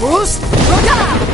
Boost! Roda!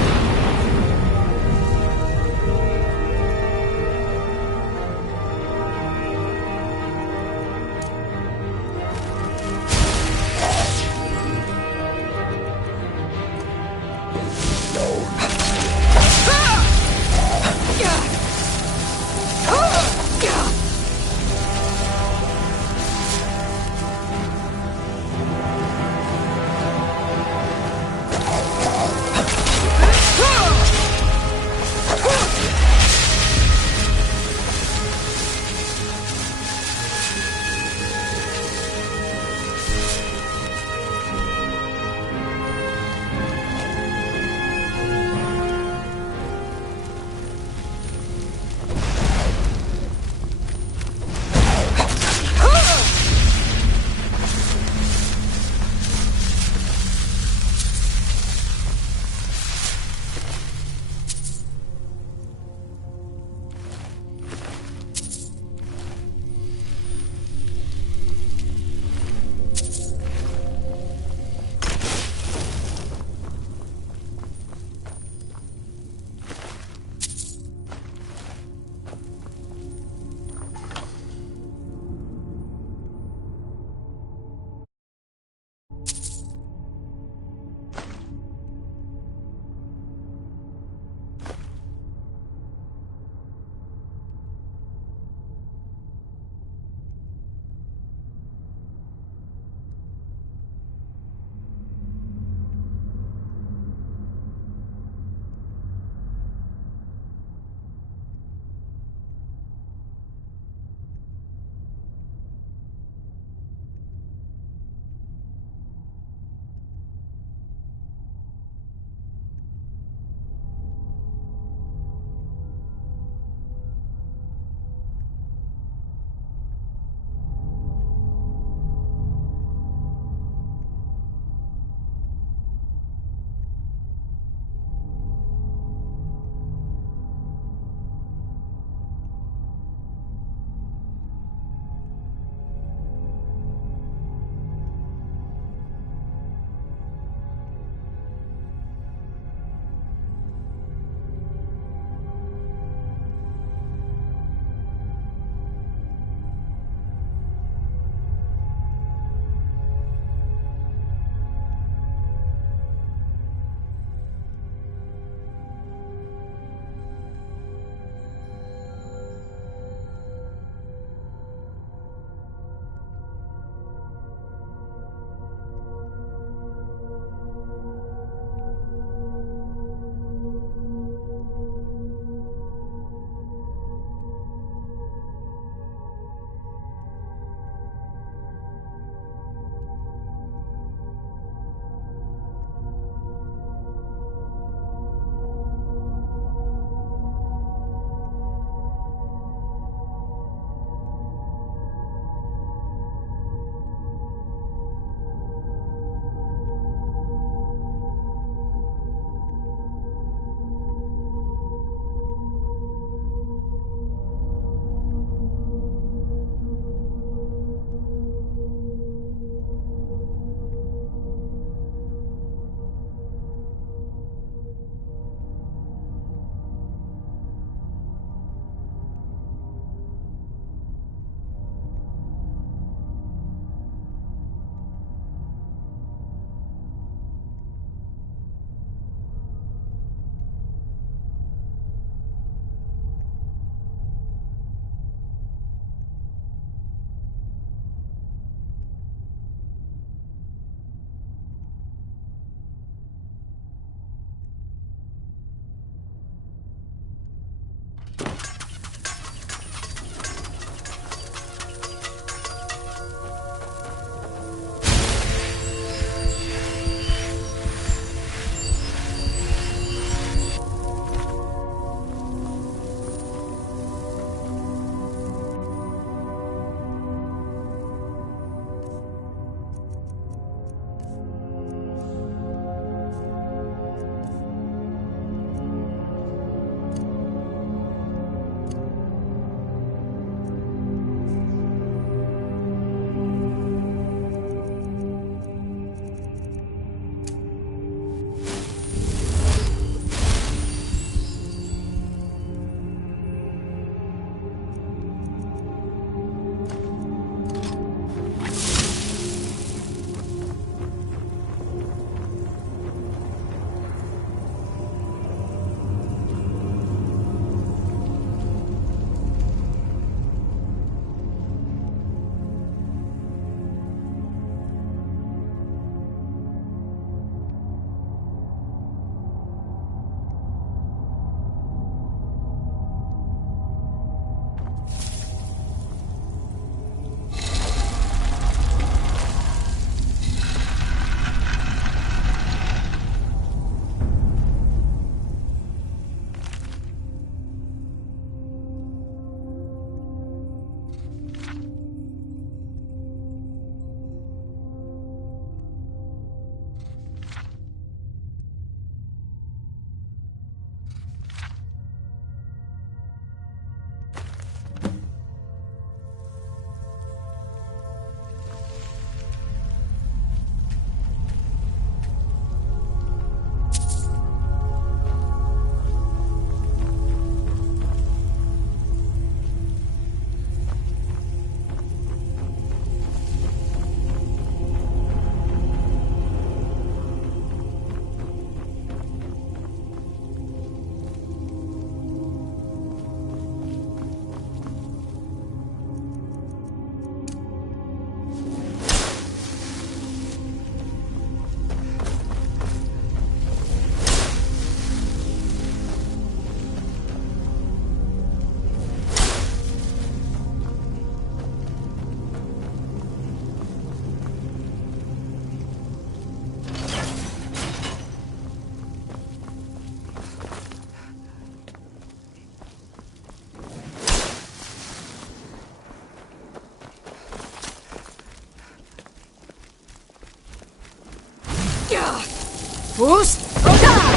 Boost! Roda!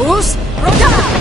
Boost, Roda!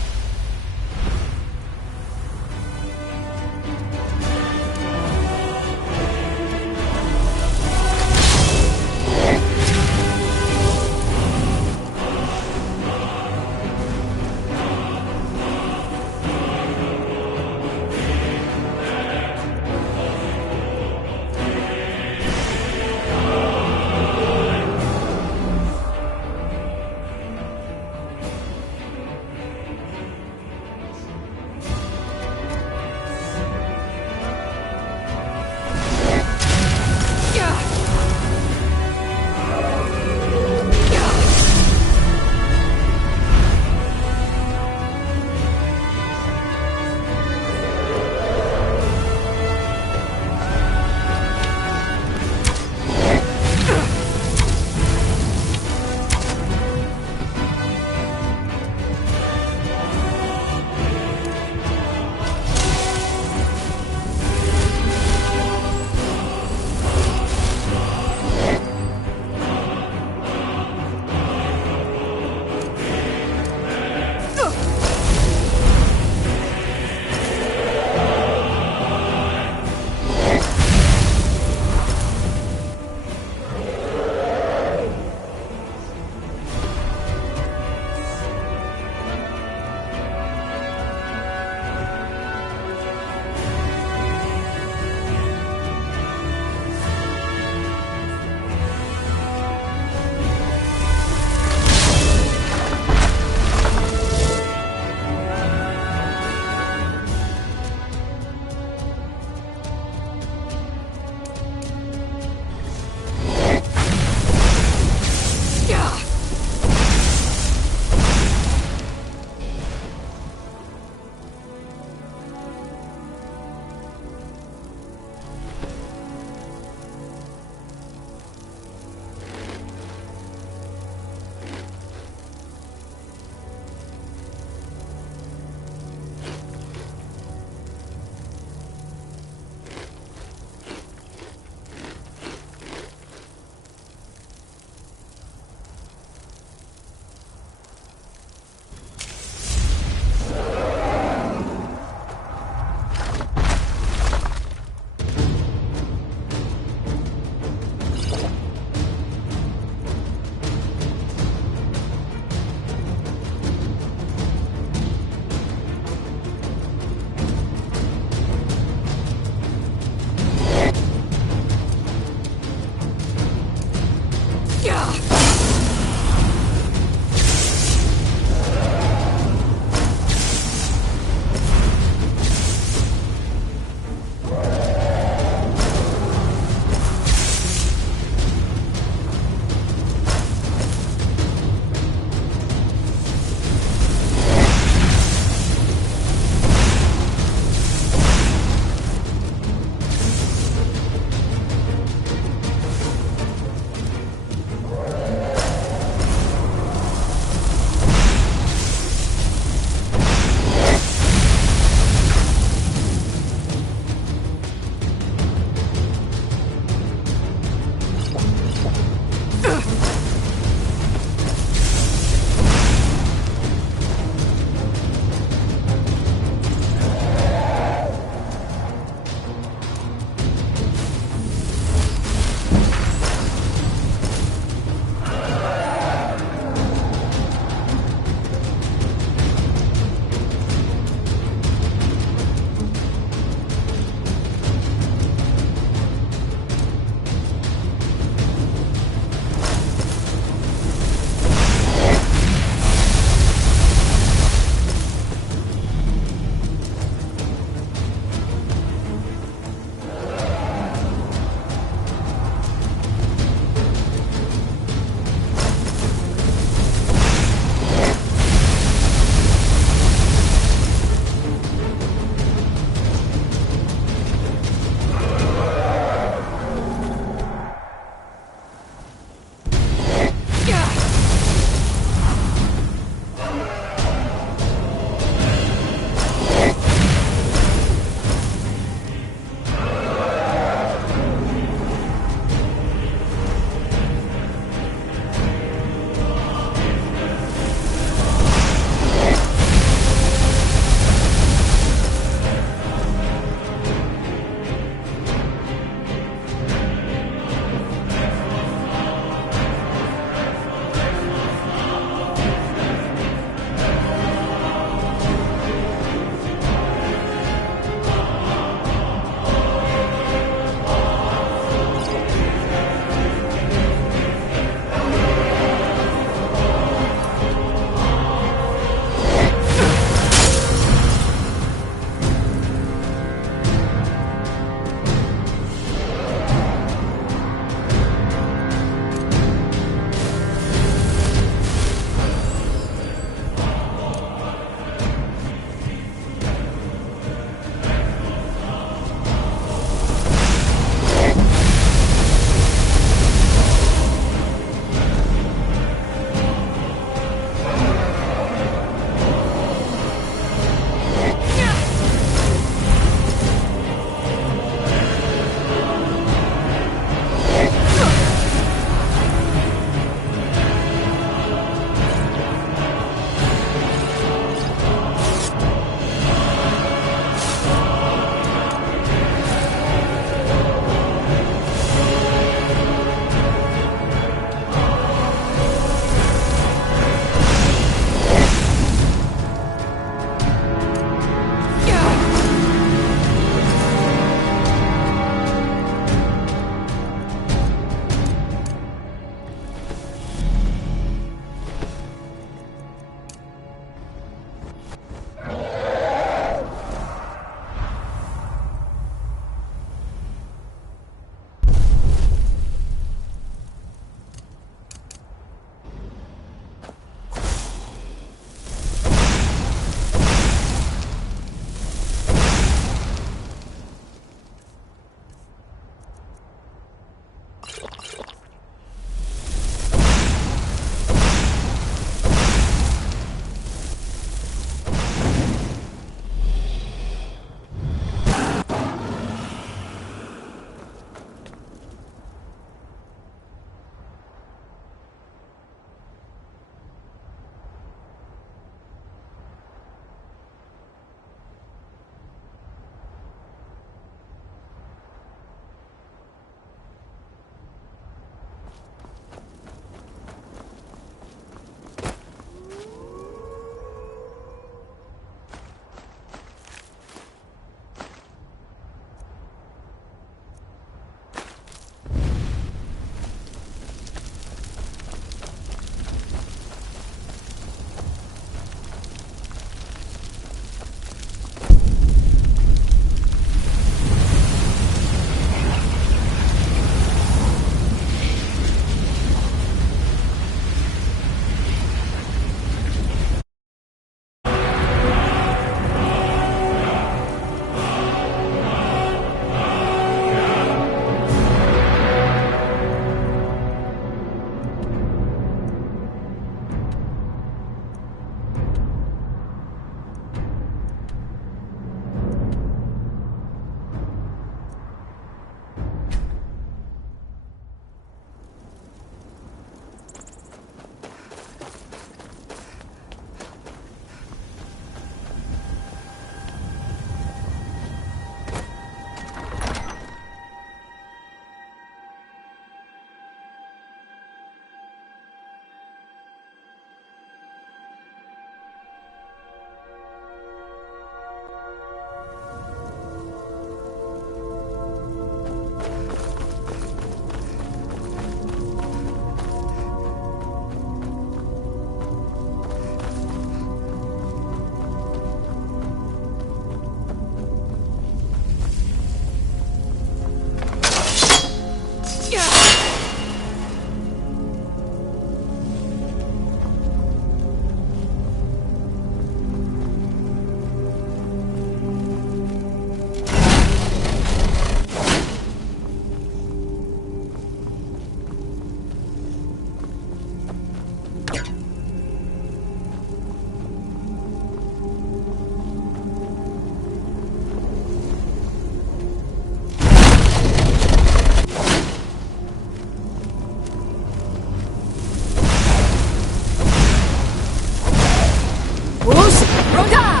Boost, Roda!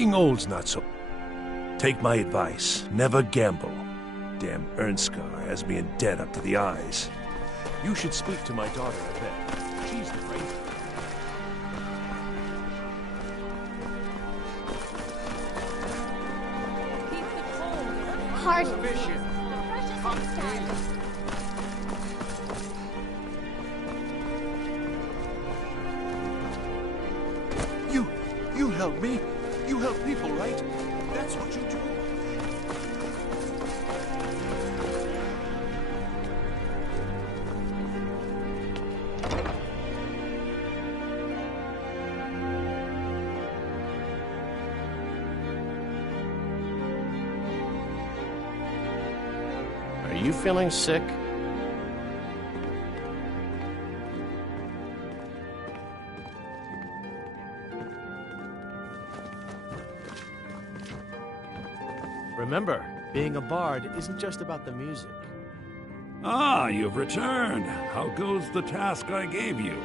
Being old's not so... Take my advice. Never gamble. Damn Ernskar has me in debt up to the eyes. You should speak to my daughter a bit. She's the brain. Hard. You help me. You help people, right? That's what you do. Are you feeling sick? Remember, being a bard isn't just about the music. Ah, you've returned. How goes the task I gave you?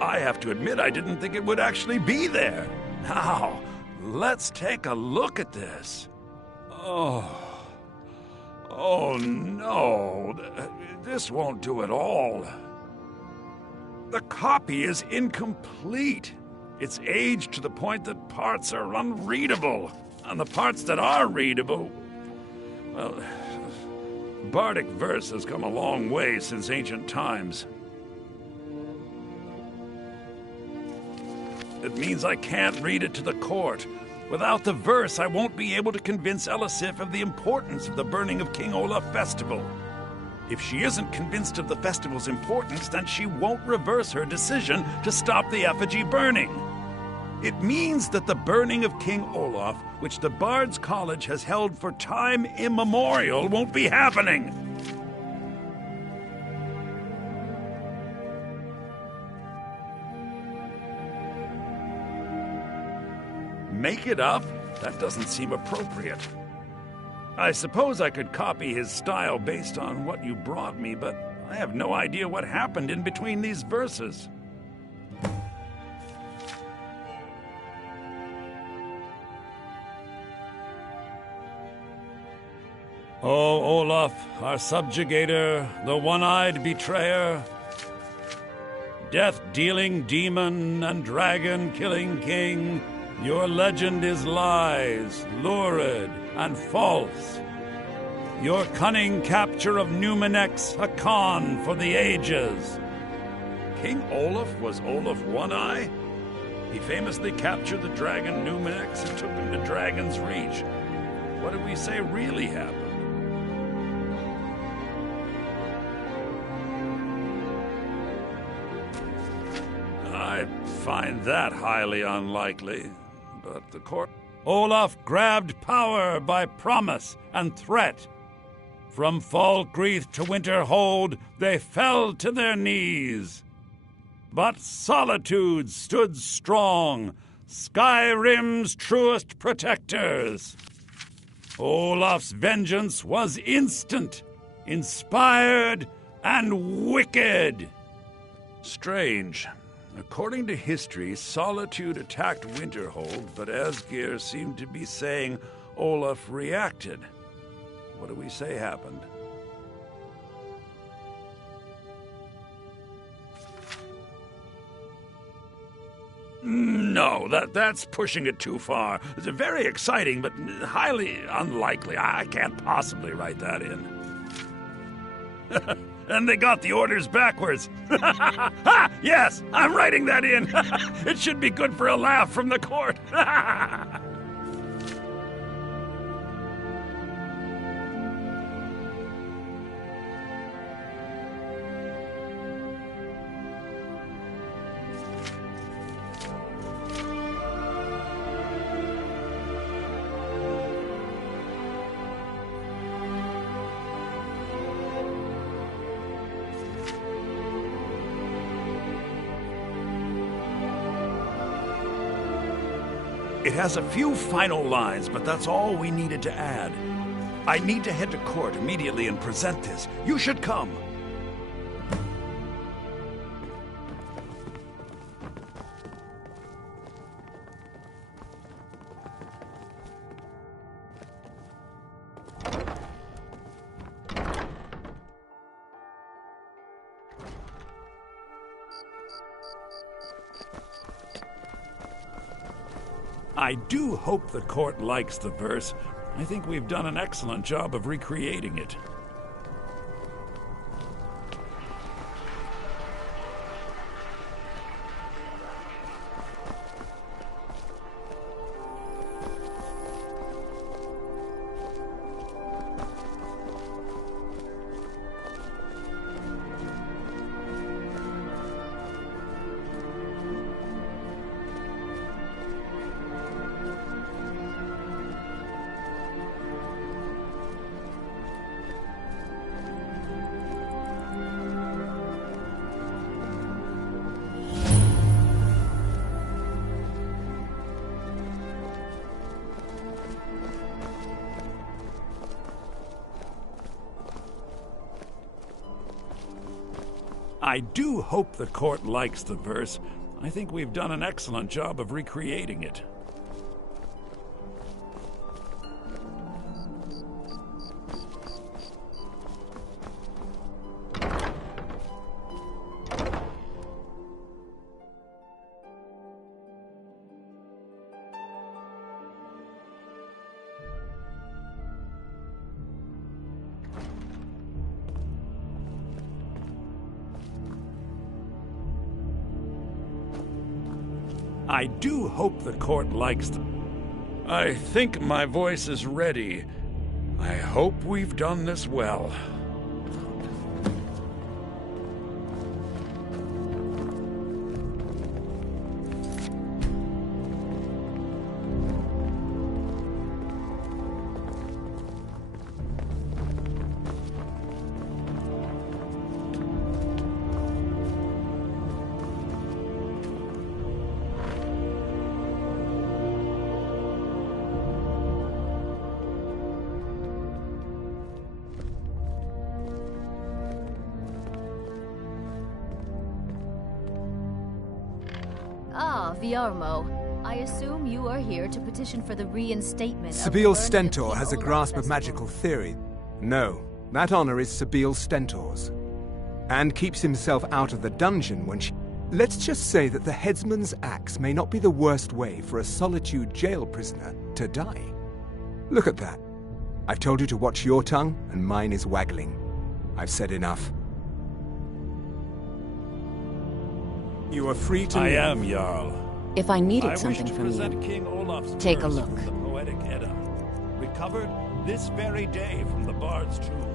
I have to admit, I didn't think it would actually be there. Now, let's take a look at this. Oh no, this won't do at all. The copy is incomplete. It's aged to the point that parts are unreadable. And the parts that are readable, well, bardic verse has come a long way since ancient times. It means I can't read it to the court. Without the verse, I won't be able to convince Elisif of the importance of the burning of King Olaf festival. If she isn't convinced of the festival's importance, then she won't reverse her decision to stop the effigy burning. It means that the burning of King Olaf, which the Bard's College has held for time immemorial, won't be happening. Make it up? That doesn't seem appropriate. I suppose I could copy his style based on what you brought me, but I have no idea what happened in between these verses. Oh, Olaf, our subjugator, the one-eyed betrayer, death-dealing demon and dragon-killing king, your legend is lies, lurid, and false. Your cunning capture of Numenex, a con for the ages. King Olaf was Olaf One-Eye? He famously captured the dragon Numenex and took him to Dragon's Reach. What did we say really happened? I find that highly unlikely, but the court... Olaf grabbed power by promise and threat. From Falkreath to Winterhold, they fell to their knees. But Solitude stood strong, Skyrim's truest protectors. Olaf's vengeance was instant, inspired, and wicked. Strange. According to history, Solitude attacked Winterhold, but Asgeir seemed to be saying Olaf reacted. What do we say happened? No, that's pushing it too far. It's very exciting, but highly unlikely. I can't possibly write that in. And they got the orders backwards. Yes, I'm writing that in. It should be good for a laugh from the court. It has a few final lines, but that's all we needed to add. I need to head to court immediately and present this. You should come. I do hope the court likes the verse. I think we've done an excellent job of recreating it. I do hope the court likes the verse. I think we've done an excellent job of recreating it. I do hope the court likes them. I think my voice is ready. I hope we've done this well. Ah, Yarmo. I assume you are here to petition for the reinstatement Sabeel of Stentor has a grasp of magical theory. No, that honor is Sabeel Stentor's. And keeps himself out of the dungeon when she... Let's just say that the headsman's axe may not be the worst way for a Solitude jail prisoner to die. Look at that. I've told you to watch your tongue, and mine is waggling. I've said enough. You are free to... I am, Jarl. If I needed I something wish to from present you, King Olaf's take a verse look. from the Poetic Edda, recovered this very day from the Bard's tomb.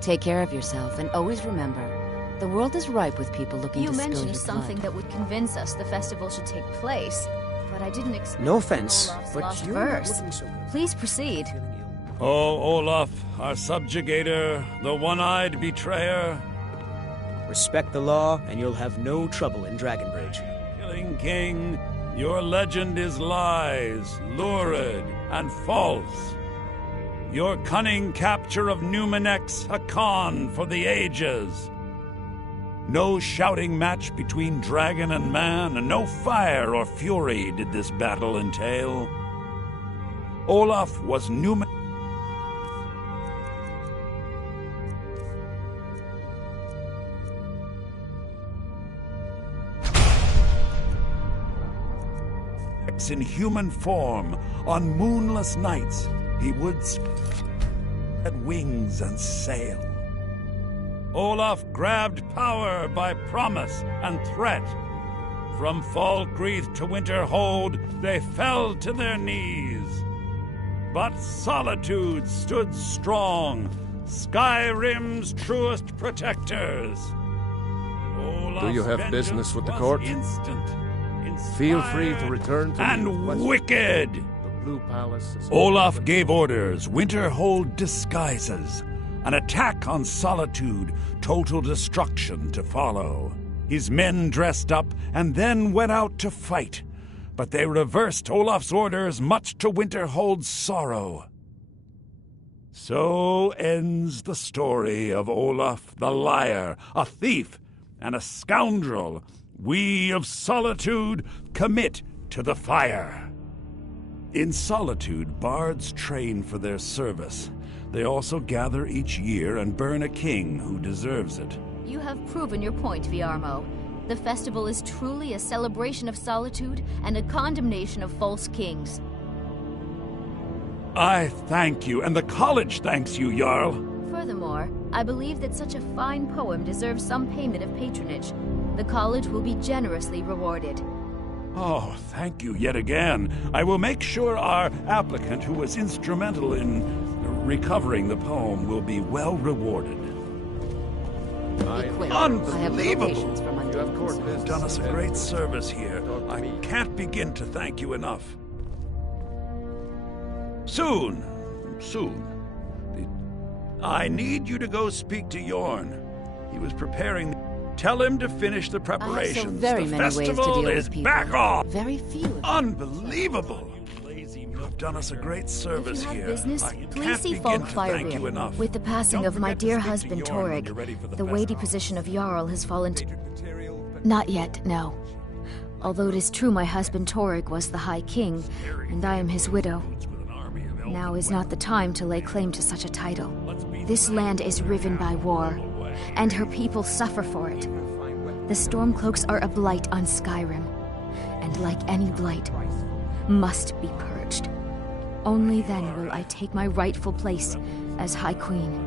Take care of yourself, and always remember, the world is ripe with people looking You to spill mentioned your something blood. that would convince us the festival should take place, but I didn't expect No offense, Olaf's but lost you're not verse. looking so good. Please proceed. Feeling ill. Oh, Olaf, our subjugator, the one-eyed betrayer, Respect the law, and you'll have no trouble in Dragonbridge. killing king, your legend is lies, lurid, and false. Your cunning capture of Numenek's a con for the ages. No shouting match between dragon and man, and no fire or fury did this battle entail. Olaf was Numen... in human form. On moonless nights, he would spread wings and sail. Olaf grabbed power by promise and threat. From Falkreath to Winterhold, they fell to their knees. But Solitude stood strong, Skyrim's truest protectors. Do you have business with the court? Feel free to return to and wicked. The Blue Palace is Olaf gave orders, Winterhold disguises, an attack on Solitude, total destruction to follow. His men dressed up and then went out to fight, but they reversed Olaf's orders, much to Winterhold's sorrow. So ends the story of Olaf the liar, a thief and a scoundrel. We of Solitude commit to the fire. In Solitude, bards train for their service. They also gather each year and burn a king who deserves it. You have proven your point, Yarmo. The festival is truly a celebration of solitude and a condemnation of false kings. I thank you, and the college thanks you, Jarl. Furthermore, I believe that such a fine poem deserves some payment of patronage. The college will be generously rewarded. Oh, thank you yet again. I will make sure our applicant, who was instrumental in recovering the poem, will be well rewarded. Unbelievable! You've done us a great service here. I can't begin to thank you enough. Soon. I need you to go speak to Yorn. He was preparing. Tell him to finish the preparations. I have so very the many festival ways to deal is with people. Back off! Very few. Unbelievable! You've done us a great service if you have here. business, I please can't see begin to thank you Falkfire. enough. With the passing Don't of my forget to dear speak to husband Yorn when Torrig, you're ready for the weighty festival. position of Jarl has fallen to... Not yet, no. Although it is true my husband Torrig was the High King, and I am his widow. Now is not the time to lay claim to such a title. This land is riven by war, and her people suffer for it. The Stormcloaks are a blight on Skyrim, and like any blight, must be purged. Only then will I take my rightful place as High Queen.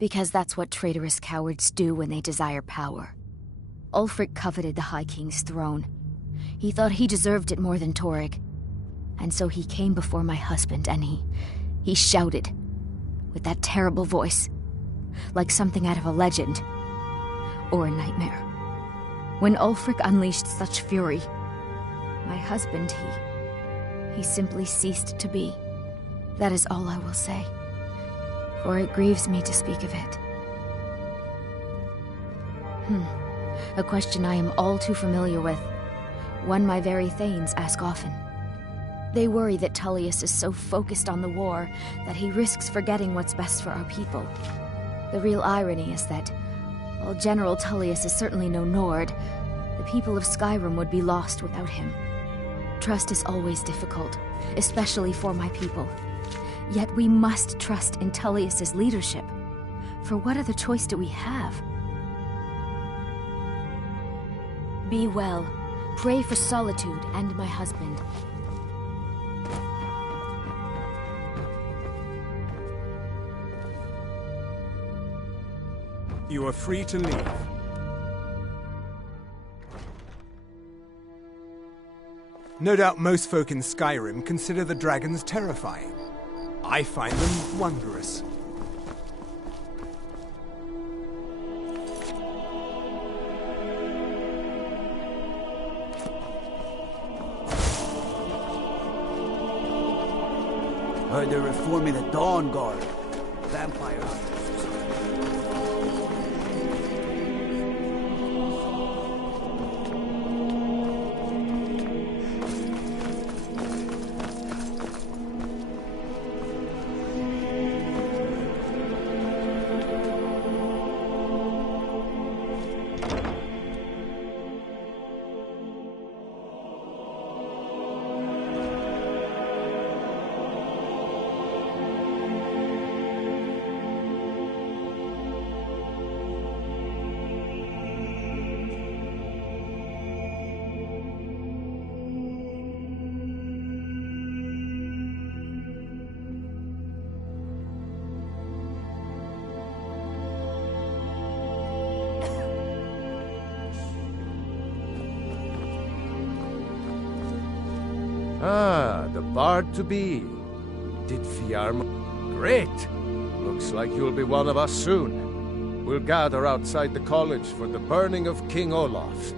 Because that's what traitorous cowards do when they desire power. Ulfric coveted the High King's throne. He thought he deserved it more than Torrig. And so he came before my husband and he shouted, with that terrible voice, like something out of a legend, or a nightmare. When Ulfric unleashed such fury, my husband, he simply ceased to be. That is all I will say. For it grieves me to speak of it. A question I am all too familiar with. One my very thanes ask often. They worry that Tullius is so focused on the war that he risks forgetting what's best for our people. The real irony is that, while General Tullius is certainly no Nord, the people of Skyrim would be lost without him. Trust is always difficult, especially for my people. Yet we must trust in Tullius's leadership. For what other choice do we have? Be well. Pray for Solitude and my husband. You are free to leave. No doubt most folk in Skyrim consider the dragons terrifying. I find them wondrous. Heard they're reforming the Dawn Guard. Vampire hunters or something. Ah, the bard to be. Did Yarmul... Great! Looks like you'll be one of us soon. We'll gather outside the college for the burning of King Olaf.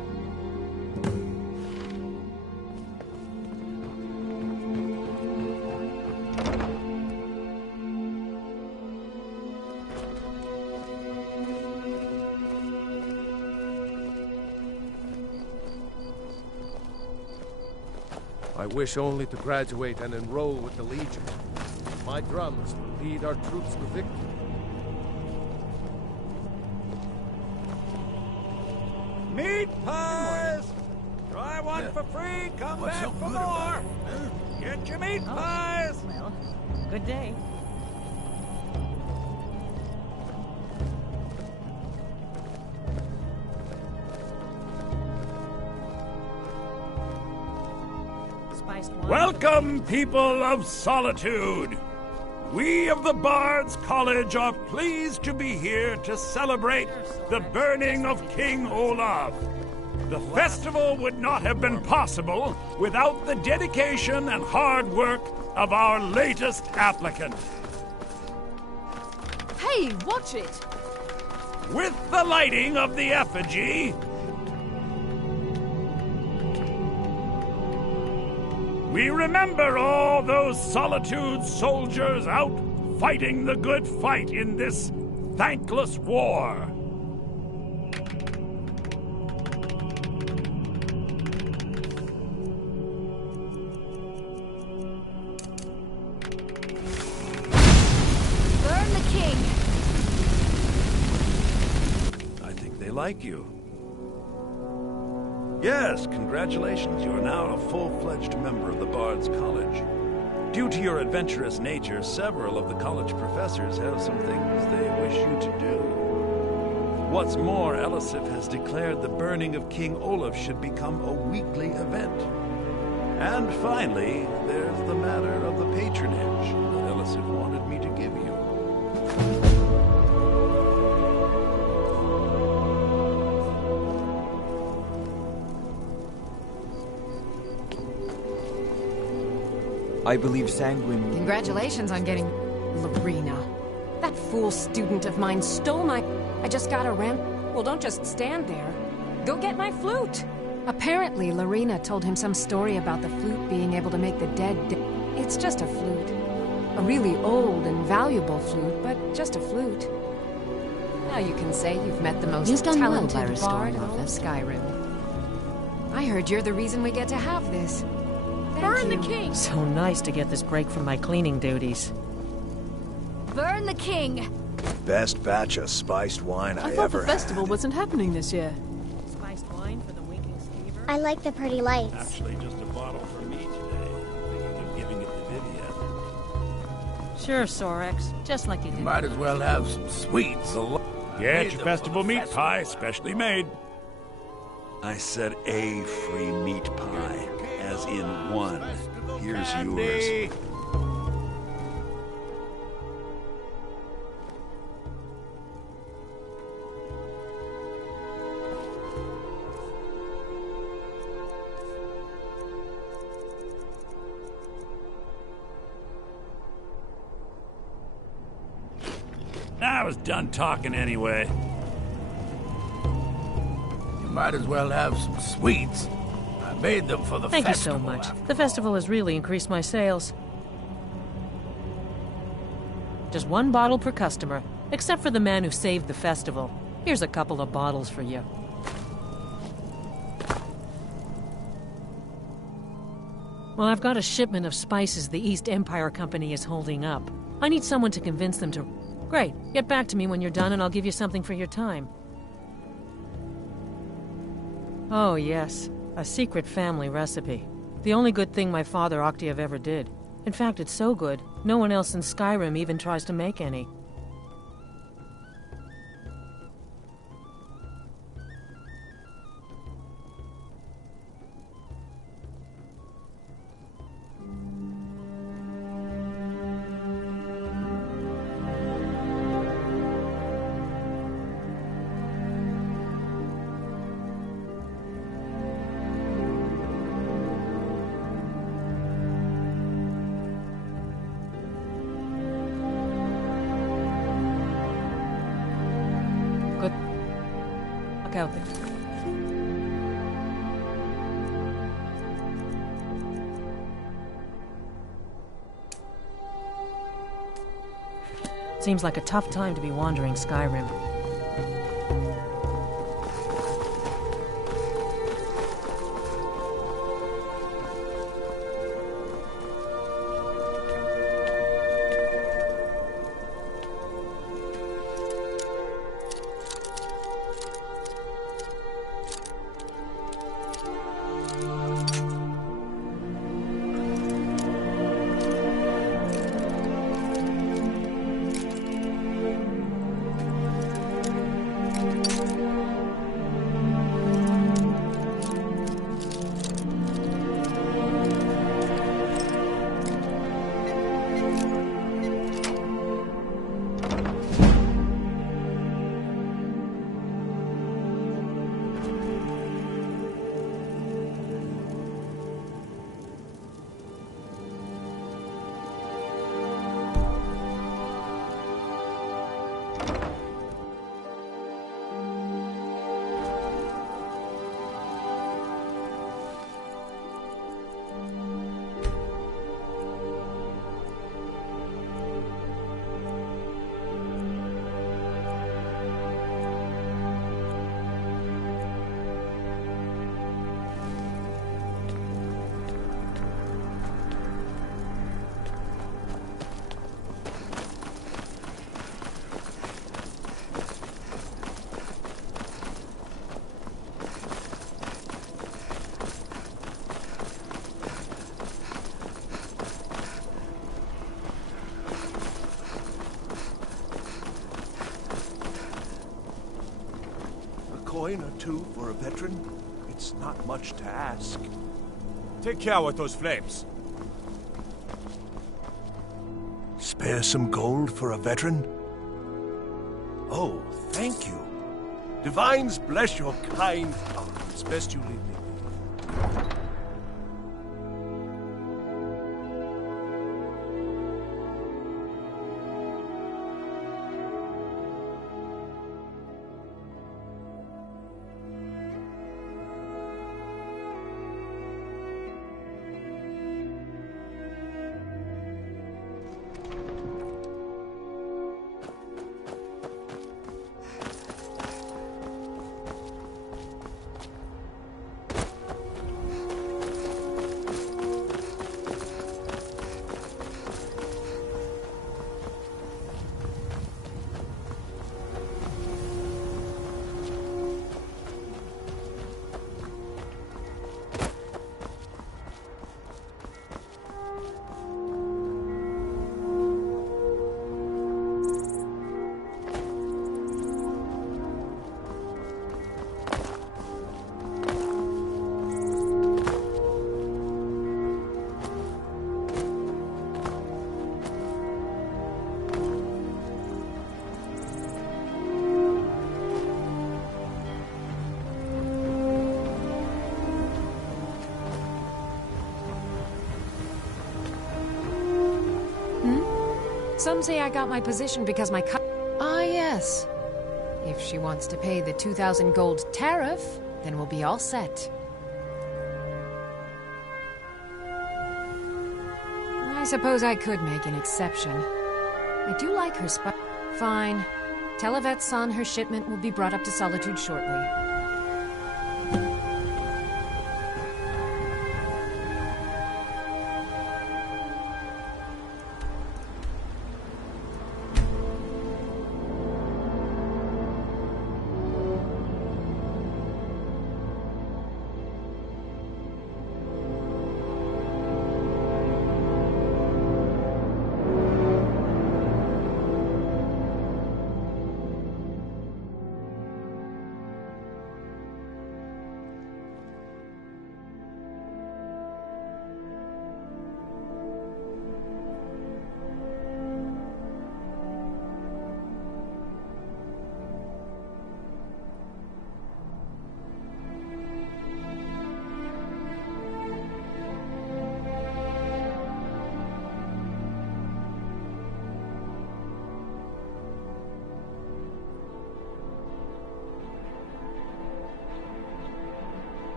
I wish only to graduate and enroll with the Legion. My drums will lead our troops to victory. Meat pies! Try one for free, come back for more! Get your meat pies! Well, good day. Welcome, people of Solitude! We of the Bards College are pleased to be here to celebrate the burning of King Olaf. The festival would not have been possible without the dedication and hard work of our latest applicant. Hey, watch it! With the lighting of the effigy, we remember all those Solitude soldiers out fighting the good fight in this thankless war. Burn the king! I think they like you. Yes, congratulations. You are now a full-fledged member of the Bards College. Due to your adventurous nature, several of the college professors have some things they wish you to do. What's more, Elisif has declared the burning of King Olaf should become a weekly event. And finally, there's the matter of the patronage that Elisif wanted me to give you. I believe Sanguine... Congratulations on getting... Lorena. That fool student of mine stole my... I just got a ramp... Well, don't just stand there. Go get my flute! Apparently, Lorena told him some story about the flute being able to make the dead... It's just a flute. A really old and valuable flute, but just a flute. Now you can say you've met the most talented bard in all of Skyrim. I heard you're the reason we get to have this. Burn the king! So nice to get this break from my cleaning duties. Burn the king! Best batch of spiced wine I thought ever the festival had. wasn't happening this year. Spiced wine for the winking skeever? I like the pretty lights. Actually, just a bottle for me today. Thinking of giving it to Vivian. Sure, Sorex. Just like you did. Might as well have some sweets. Get your festival meat pie, specially made. I said a free meat pie, as in one. Here's yours. I was done talking anyway. You might as well have some sweets. I made them for the Thank festival. you so much. The festival has really increased my sales. Just 1 bottle per customer, except for the man who saved the festival. Here's a couple of bottles for you. Well, I've got a shipment of spices the East Empire Company is holding up. I need someone to convince them to... Great. Get back to me when you're done and I'll give you something for your time. Oh, yes. A secret family recipe. The only good thing my father Octiev ever did. In fact, it's so good, no one else in Skyrim even tries to make any. Good. Look out there. Seems like a tough time to be wandering Skyrim. Coin or two for a veteran? It's not much to ask. Take care with those flames. Spare some gold for a veteran? Oh, thank you. Divines bless your kind heart. It's best you leave me be. Some say I got my position because my Ah, yes. If she wants to pay the 2,000 gold tariff, then we'll be all set. I suppose I could make an exception. I do like her Fine. Tell Yvette's son her shipment will be brought up to Solitude shortly.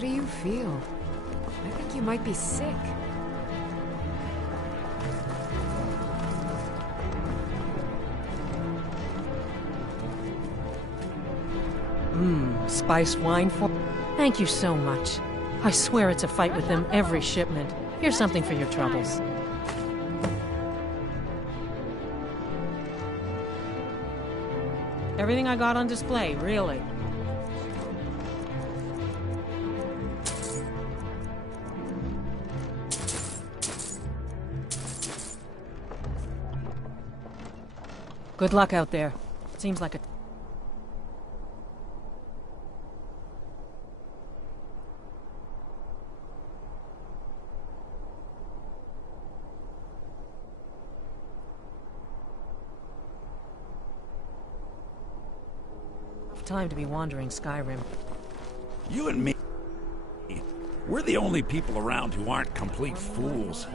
How do you feel? I think you might be sick. Spiced wine for... Thank you so much. I swear it's a fight with them every shipment. Here's something for your troubles. Everything I got on display, really. Good luck out there. Seems like a... time to be wandering Skyrim. You and me, we're the only people around who aren't complete fools.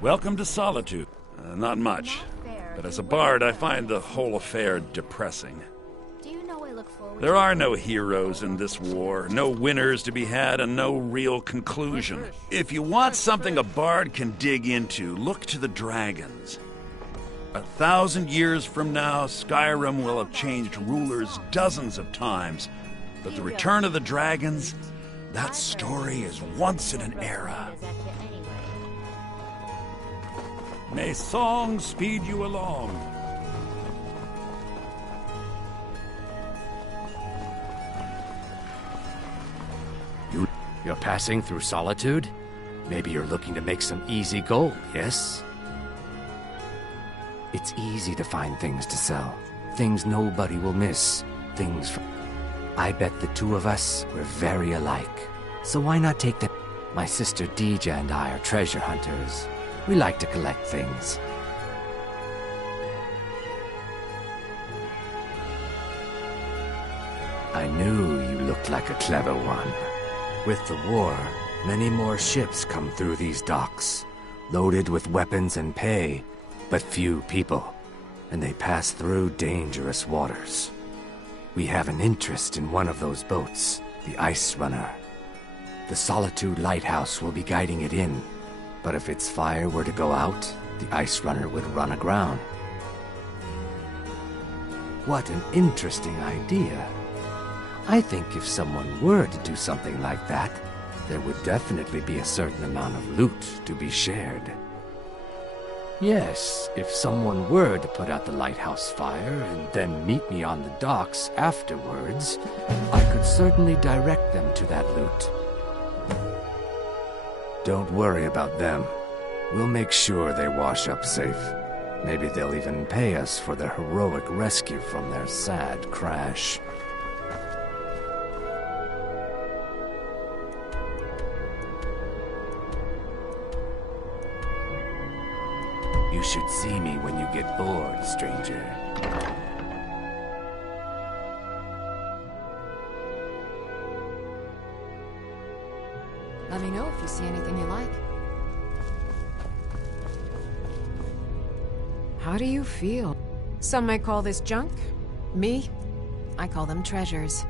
Welcome to Solitude. Not much. But as a bard, I find the whole affair depressing. There are no heroes in this war, no winners to be had, and no real conclusion. If you want something a bard can dig into, look to the dragons. 1,000 years from now, Skyrim will have changed rulers dozens of times. But the return of the dragons, that story is once in an era. May song speed you along. You're passing through Solitude? Maybe you're looking to make some easy gold, yes? It's easy to find things to sell. Things nobody will miss. Things from... I bet the two of us were very alike. So why not take the... My sister Deeja and I are treasure hunters. We like to collect things. I knew you looked like a clever one. With the war, many more ships come through these docks, loaded with weapons and pay, but few people, and they pass through dangerous waters. We have an interest in one of those boats, the Ice Runner. The Solitude Lighthouse will be guiding it in, but if its fire were to go out, the Ice Runner would run aground. What an interesting idea. I think if someone were to do something like that, there would definitely be a certain amount of loot to be shared. Yes, if someone were to put out the lighthouse fire and then meet me on the docks afterwards, I could certainly direct them to that loot. Don't worry about them. We'll make sure they wash up safe. Maybe they'll even pay us for their heroic rescue from their sad crash. You should see me when you get bored, stranger. Let me know if you see anything you like. How do you feel? Some might call this junk. Me? I call them treasures.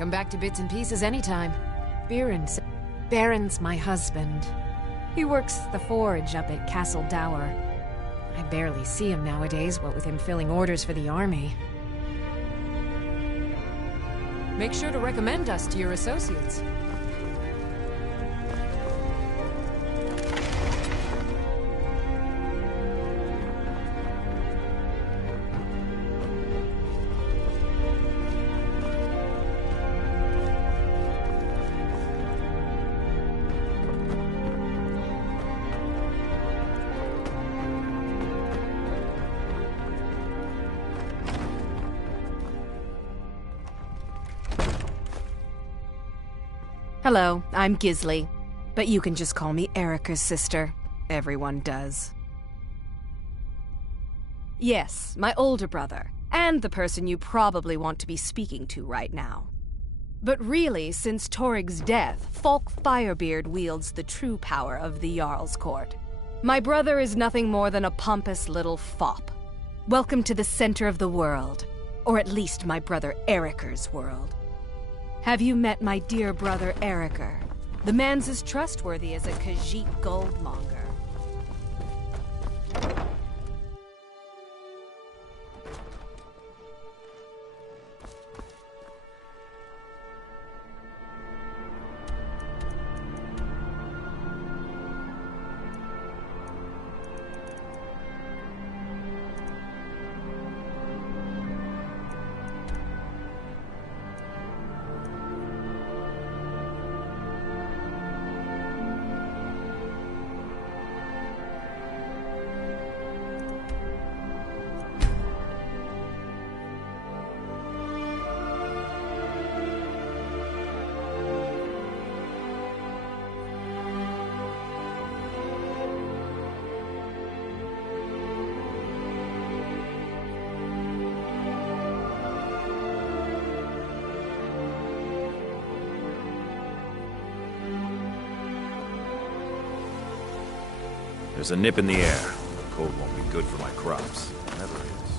Come back to bits and pieces anytime. Baron's my husband. He works the forge up at Castle Dower. I barely see him nowadays, what with him filling orders for the army. Make sure to recommend us to your associates. Hello, I'm Gisli, but you can just call me Erica's sister. Everyone does. Yes, my older brother, and the person you probably want to be speaking to right now. But really, since Torig's death, Falk Firebeard wields the true power of the Jarl's court. My brother is nothing more than a pompous little fop. Welcome to the center of the world, or at least my brother Eriker's world. Have you met my dear brother Eriker? The man's as trustworthy as a Khajiit goldmonger. There's a nip in the air. The cold won't be good for my crops. Never is.